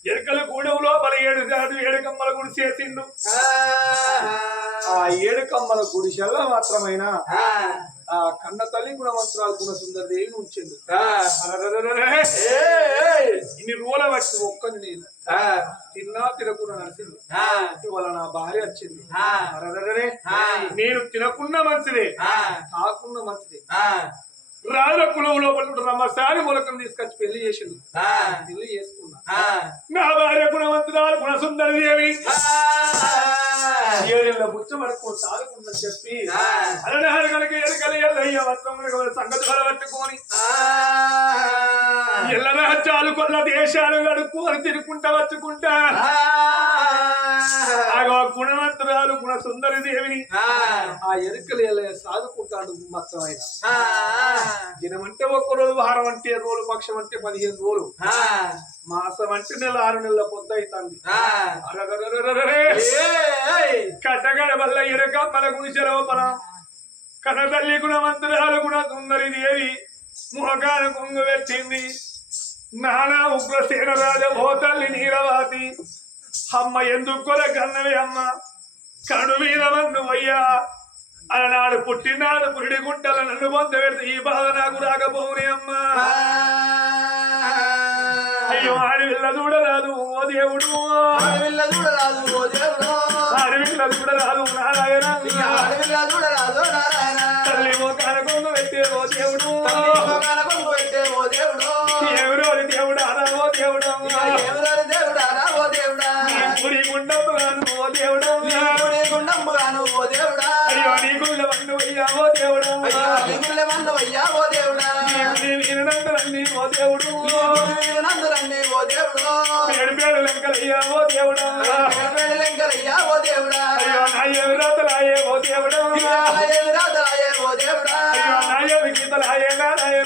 ఎరకలు కూడవు లోపల ఏడు కమ్మల గుడి చేసిండు ఆ ఏడు కమ్మల గుడిసెల్లా మాత్రమైనా ఆ కన్న తల్లి గుణవంతురాలు గుణ సుందర దేవిని ఉంచిండు ఇన్ని రోజుల వచ్చి ఒక్కని నేను తిన్నా తినకుండా నడిచింది ఇవాళ నా భార్య వచ్చింది నేను తినకుండా మంచిదే కాకుండా మంచిదే రాజుల కులం లోపల రమ్మసారి మూలకం తీసుకొచ్చి పెళ్లి చేసిండు పెళ్లి చేసుకున్నా నా భార్య గుణవంతురాలు గుణ సుందర దేవి ఏళ్ళ బుచ్చ పడుకో సాగుకుందని చెప్పి అలనాడు కనుక ఎరకలి ఎల్లయ్య వస్త్రం సంగతి పట్టుకొని ఎల్ల రాజ్యాలు కొల్ల దేశాలు కడుక్కొని తిరుగుకుంటా వచ్చుకుంటా గుణవంతురాలు గుణ సుందరి దేవిని ఆ ఎరుకలు ఎల్లయ్య సాదుకుంటాడు మొత్తం ఆయన దినమంటే ఒక్క రోజు వారం అంటే రోజులు పక్షం అంటే 15 రోజులు మాసం అంటే నెల 6 నెలల పొద్దు అవుతుంది కట్టగడ వల్ల ఎరకమ్మల గుడిసె లోపల కనతల్లి గుణవంతురాలు గుణ సుందరి దేవి మోకాన కొంగు పెట్టింది నానా ఉగ్రసేన రాజ ఓ తల్లి నీరవాతి అమ్మ ఎందుకు కొల కన్నవి అమ్మ కడు మీద నువ్వయ్యా అలనాడు పుట్టినాడు పురిడి గుంటల నన్ను పొంద పెడితే ఈ బాధ నాకు రాకపోనే అమ్మా అయ్యో ఆడవిల్ల చూడరాదు ఓ దేవుడు ఆడవిల్ల చూడరాదు ఓ దేవుడు ఆడవిల్ల చూడరాదు నారాయణ తల్లి మోకాన కొంగు పెట్టే ఓ దేవుడు ఎవరో దేవుడా ఓ దేవుడా పురి గుండమ్ముగాను ఓ దేవుడా అయ్యో నీ గుళ్ళ వండు అయ్యా ఓ దేవుడా వీరనందరన్నీ ఓ దేవుడు పేడు పేడు లెంకలయ్యా ఓ దేవుడా అయ్యో నాయ రాతలాయే ఓ దేవుడా అయ్యో నాయ గీతలాయే నారాయణ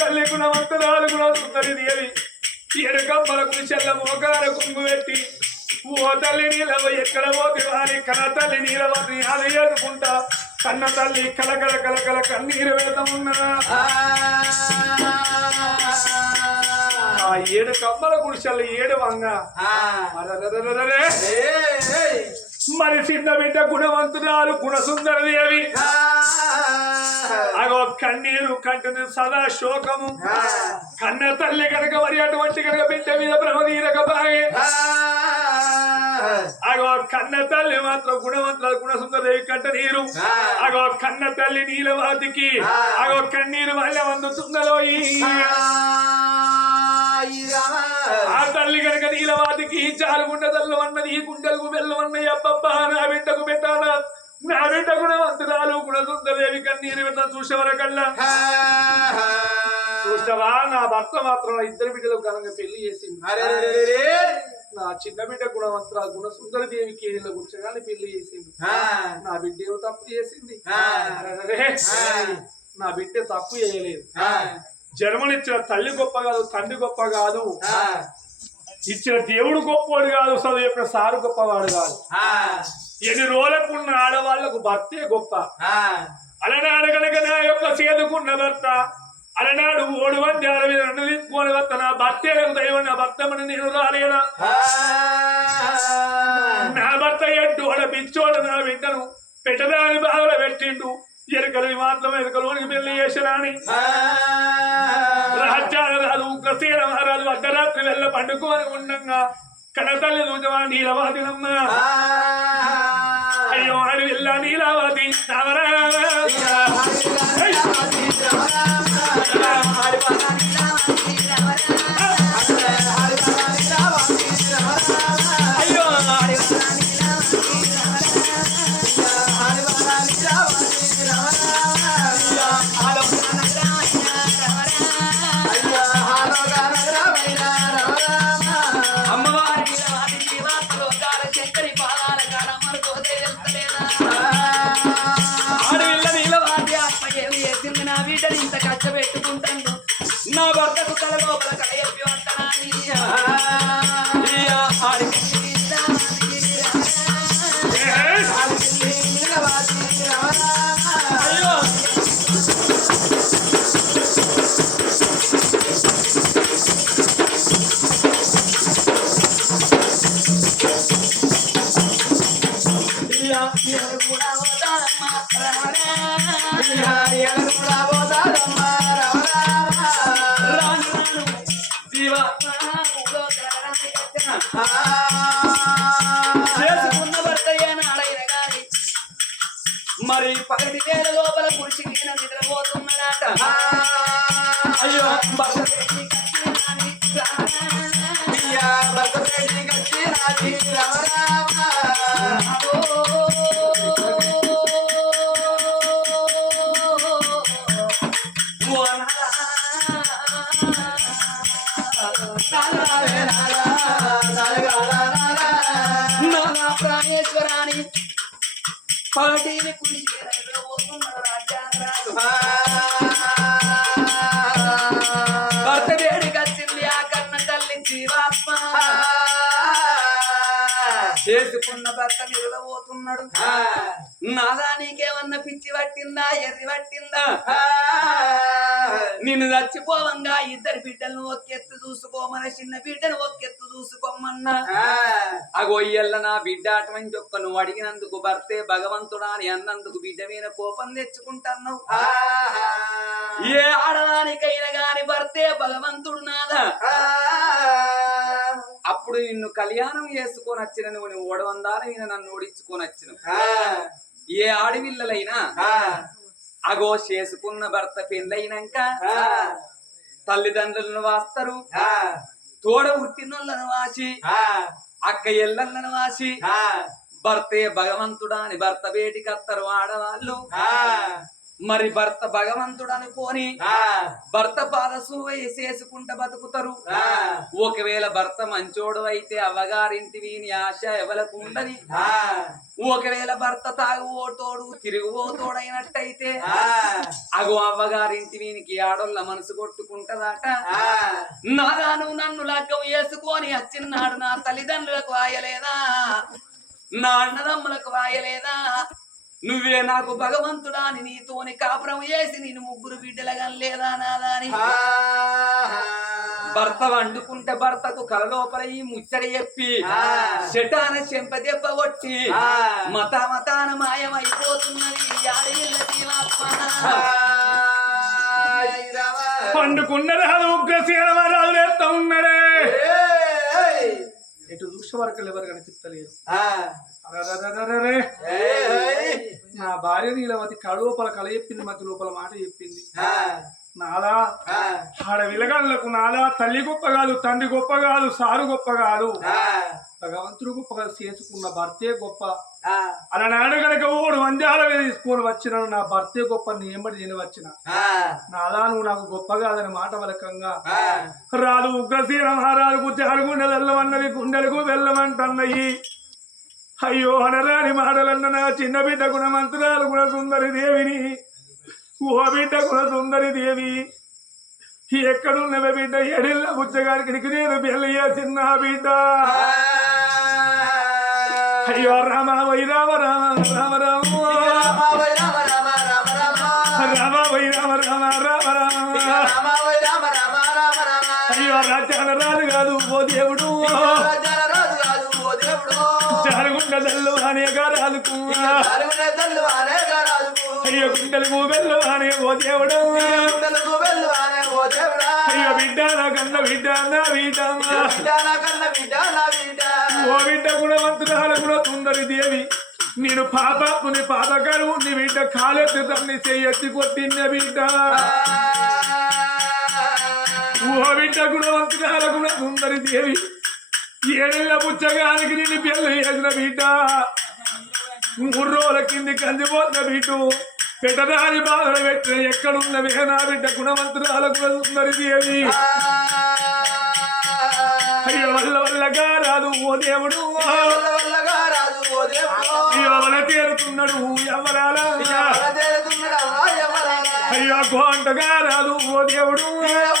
తల్లి గుణవంతురాలు గుణ సుందరి దేవి ఎరుకమ్మల గుడిసెల్ల మోకాల కొంగు పెట్టి ఓ తల్లి నీలవ ఎక్కడ పోతే వారి కన్న తల్లి నీలవని ఆలయేదుకుంటా కన్న తల్లి కలకల కలకల కన్నీరు వెళ్తామున్నా ఆ 7 కమ్మల గుడిసెల్ల 7 వంగ మరి చిన్న బిడ్డ గుణవంతురాలు గుణ సుందర దేవి అగో కన్నీరు కంటిని సదా శోకము కన్న తల్లి కనుక మరి అటువంటి కనుక బిడ్డ మీద భ్రమదీరకపాయే అగో కన్న తల్లి మాత్రం గుణవంతురాలు గుణ సుందర దేవి కంట నీరు అగో కన్న తల్లి నీలవాతికి అగో కన్నీరు వల్ల అందుతుందలో ఆ తల్లి కనుక నీలవాతికి చాలుగుండ తల్లు అన్నది ఈ గుండెలకు వెళ్ళమన్నది అబ్బబ్బా నా బిడ్డకు పెట్టాలా నా బిడ్డ గుణవంతురాలు గుణ సుందరదేవి కన్నీరు పెట్ట చూసేవరకల్లా చూసావా నా భర్త మాత్రం 2 బిడ్డలకు ఘనంగా పెళ్లి చేసింది నా చిన్న బిడ్డ గుణవంతురాలు గుణ సుందర దేవికి ఏళ్ళ కూర్చోగానే పెళ్లి చేసింది నా బిడ్డ ఏమో తప్పు చేసింది నా బిడ్డ తప్పు చేయలేదు జన్మనిచ్చిన తల్లి గొప్ప కాదు తండ్రి గొప్ప కాదు ఇచ్చిన దేవుడు గొప్పవాడు కాదు చదువు చెప్పిన సారు గొప్పవాడు కాదు ఎన్ని రోజులకున్న ఆడవాళ్లకు భర్తే గొప్ప అలనాడు కనుక నా యొక్క చేదుకున్న భర్త అలనాడు 3 మంది 60 రెండు తీసుకొని భర్త నా భర్తే దైవం నా భర్తమని నేను రాలేనా నా భర్త ఎడ్డోడ పిచ్చోడ నా బిడ్డను పెట్టదాని బాధలు పెట్టిండు ఎరుకలు మాత్రం ఎరుకలోనికి పెళ్లి చేసినాని రాజ్యాలు రాదు ఉగ్రసేన మహారాజు అర్ధరాత్రి వెళ్ళ పండుకొని ఉండగా కనతల్లి దూజమా నీలవాదినమ్మ అయ్యో ఆడి వెళ్ళ నీలవాది అయ్యో నా భర్తకు తల లోపల కడయప్పి వంటనాని ఆడికి అయ్యో కూడా పోతారమ్మా రాను చేసుకున్న భర్త ఏనాడైన గాని మరి పగటి వేళ లోపల పురుషి మీద నిద్రపోతున్నాడట అయ్యో భర్త ప్రాణేశ్వరాని పగటిని కృషి భర్త వేడికి వచ్చింది ఆ కన్న తల్లి జీవాత్మ చేసుకున్న భర్త నిలబోతున్నాడు నాదా నీకేమన్నా పిచ్చి పట్టిందా ఎర్రి పట్టిందా నిన్ను చచ్చిపోవంగా ఇద్దరు బిడ్డలను ఒక్కెత్తు చూసుకోమని చిన్న బిడ్డను ఒక్కెత్తు చూసుకోమన్నా అగో ఇయ్యల్ల నా బిడ్డ అటువంటి ఒక్క నువ్వు అడిగినందుకు భర్తే భగవంతుడా అని అన్నందుకు బిడ్డ మీద కోపం తెచ్చుకుంటున్నావు ఏ ఆడదానికైనా గాని భర్తే భగవంతుడు నాదా అప్పుడు నిన్ను కళ్యాణం చేసుకొని వచ్చిన నువ్వు ఓడవందాలు ఈయన నన్ను ఓడించుకొని వచ్చిన ఏ ఆడపిల్లలైనా అగో చేసుకున్న భర్త పెళ్ళైనాక తల్లిదండ్రులను వాస్తారు తోడ పుట్టినోళ్ళను వాసి అక్క ఎల్లలను వాసి భర్తే భగవంతుడా అని భర్త బేటికి వస్తారు ఆడవాళ్ళు మరి భర్త భగవంతుడు అనుకోని భర్త పాదసు చేసుకుంటా బతుకుతారు ఒకవేళ భర్త మంచోడు అయితే అవ్వగారింటి వీని ఆశ ఎవలకు ఉండదు ఒకవేళ భర్త తాగుబోతోడు తిరుగుబోతోడైనట్టయితే అగో అవ్వగారింటి వీనికి ఆడోళ్ళ మనసు కొట్టుకుంటదట నాగాను నన్ను లగ్గం వేసుకొని వచ్చిన్నాడు నా తల్లిదండ్రులకు వాయలేదా నా అన్నదమ్ములకు వాయలేదా నువ్వే నాకు భగవంతుడా అని నీతోని కాపురం చేసి నేను ముగ్గురు బిడ్డలగా లేదా నాదాని భర్త వండుకుంటే భర్తకు కలలోపల ఈ ముచ్చడి చెప్పి శటాన చెంప దెబ్బ కొట్టి మతాన మాయమైపోతున్నది ఆడపిల్ల జీవాత్మ పండుకున్న రాదు ఉగ్రసేన రాజు ఎత్తా ఉన్నాడే ఎటు చూసే వరకు ఎవరు కనిపిస్తలేరు నా భార్య నీలవతి కడులోపల కల చెప్పింది మధ్య లోపల మాట చెప్పింది నాలా ఆడ విలగాళ్ళకు నాలా తల్లి గొప్ప కాదు తండ్రి గొప్ప కాదు సారు గొప్ప కాదు భగవంతుడు గొప్పగా చేసుకున్న భర్తే గొప్ప అలా నాడు కనుక ఓడు వంద్యాల తీసుకొని వచ్చినాను నా భర్తే గొప్ప నేమడి నేను వచ్చిన నాలా నువ్వు నాకు గొప్ప కాదని మాట వలకంగా రాదు ఉగ్రసీన మహారాజుకు జారుగుండెదల్లం అన్నవి గుండెలకు వెళ్ళమంటన్నయి అయ్యో అనరాని మాటలన్న నా చిన్న బిడ్డ గుణమంతురాలు గుణ సుందరి దేవిని ఓ బిడ్డ గుణ సుందరి దేవి ఎక్కడున్నవ బిడ్డ ఎడిల్ల బుచ్చగారికి నేను పెళ్ళి చిన్న బిడ్డ అయ్యో రామ వై రామ రామ రామ రామ రామ వై రామ రామ రామ రామ అయ్యో రాజ్యాల రాదు కాదు ఓ దేవుడు జారుగుండ దల్లు అనేక రాదుకు అయ్యో గుండెలకు బెల్లు అనే ఓ దేవుడు అయ్యో బిడ్డ నా కన్న బిడ్డ నా బిడ్డ ఓ బిడ్డ గుణవంతురాల కూడా సుందరి దేవి నేను పాపాత్ముని పాపకరు నీ బిడ్డ కాలెత్తి తన్ని చెయ్యెత్తి కొట్టిన బిడ్డ ఓ బిడ్డ గుణవంతురాల కూడా సుందరి దేవి ఏడేళ్ల పుచ్చగానికి నిన్ను పెళ్ళి చేసిన బిడ్డ 3 రోజుల కింది కందిపోతున్న బిడ్డు పెట్టరాని బాధలు పెట్టిన ఎక్కడున్న నా బిడ్డ గుణవంతురాల కూడా సుందరి దేవి అయ్యో వల్లగా రాదు ఓ దేవుడు అయ్యో వల తేరుతున్నాడు ఎవరాలా అయ్యో నాకు అంటగా రాదు ఓ దేవుడు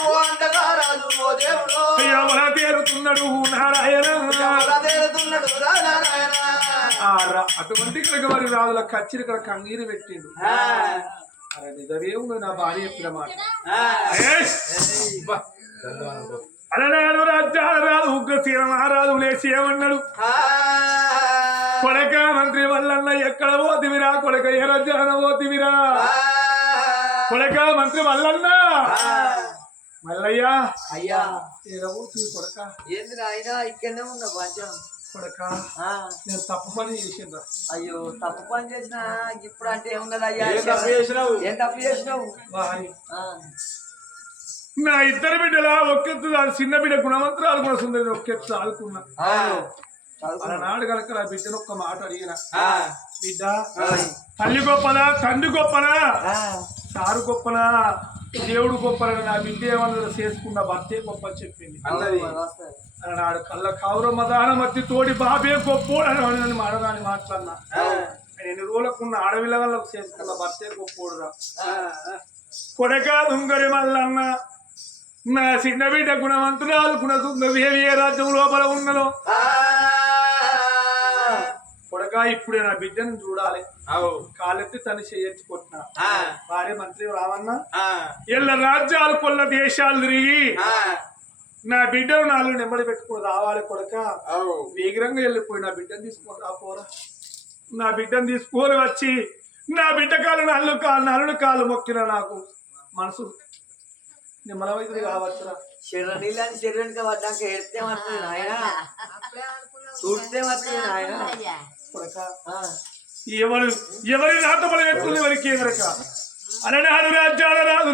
ఓ అంటగా రాజు ఓ దేవుడు ఎవర తేరుతున్నాడు నారాయణ ఎవరా తేలుతున్నాడు రా నారాయణ. అటువంటి కనుక మరి రాజుల కచ్చిరి ఇక్కడ కన్నీరు పెట్టిండు ఆ, అరే నిజమేముంది నా భార్య చెప్పిన మాట ఆ, అలనాడు రాజ్యాల రాదు ఉగ్రసీన మహారాజు లేచి ఏమన్నాడు ఆ, కొడక మంత్రి వల్లన్న ఎక్కడ పోతివిరా కొడక ఏ రాజ్యాన పోతివిరా కొడక మంత్రి వల్లన్న మల్లయ్యా అయ్యా ఏదో పోతివి కొడక ఏంది నాయన ఇక్కడనే ఉన్నా పంచం. కొడక ఆ, నేను తప్పు పని చేసిండ్రా అయ్యో తప్పు పని చేసిన ఇప్పుడు అంటే ఏమున్నది అయ్యా? ఏం తప్పు చేసినావు? ఏం తప్పు చేసినావు? వారి ఆ, నా ఇద్దరు బిడ్డల ఒక్కెత్తు చిన్న బిడ్డ గుణవంతరాలు కూడా సుందరి ఒక్కెత్తు ఆడుకున్నా అవును. చదువుకున్నావు. అలనాడు కనుక నా బిడ్డను ఒక్క మాట అడిగిన ఆ, బిడ్డ తల్లి గొప్పనా తండ్రి గొప్పనా ఆ, సారు గొప్పనా దేవుడు గొప్పనా నా బిడ్డ ఏమన్నా చేసుకున్న భర్తే గొప్ప అని చెప్పింది అన్నది. అవును, వస్తాయి. అలనాడు కళ్ళ కావురమ్మ దాన మధ్య తోడి బాబే గొప్పోడు అని మాడదాన్ని మాట్లాడినా ఆ, ఎన్ని రోజులకున్న ఆడవిల్ల వాళ్ళకు చేసుకున్న భర్తే గొప్పోడురా ఆ, కొడక దుంగరి మల్లన్న నా చిన్న బిడ్డ గుణవంతురాలు గుణసుందరి ఏ రాజ్యం లోపల ఉన్నదో ఆ, కొడక ఇప్పుడే నా బిడ్డను చూడాలి అవు, కాలెత్తి తను చేయొచ్చు కొట్టిన ఆ, భార్య మంత్రి రావన్నా ఆ, ఎల్ల రాజ్యాలు కొల్ల దేశాలు తిరిగి ఆ, నా బిడ్డను నాలుగు నెమ్మది పెట్టుకుని రావాలి కొడక అవు, వేగరంగా వెళ్ళిపోయి నా బిడ్డను తీసుకొని రాపోరా నా బిడ్డను తీసుకొని వచ్చి నా బిడ్డ కాలు నల్లు కాలు మొక్కిన నాకు మనసు నిమ్మలమైతుంది కావచ్చురా శరీర నీళ్ళని శరీరానికి పడ్డాక ఎడితే వస్తుంది నాయన, చూడితే వస్తుంది నాయన. కొడక ఆ, ఎవరి నాతో పడి పెట్టుకుని ఎవరికి ఎదరక అలనాడు రాజ్యాల రాజు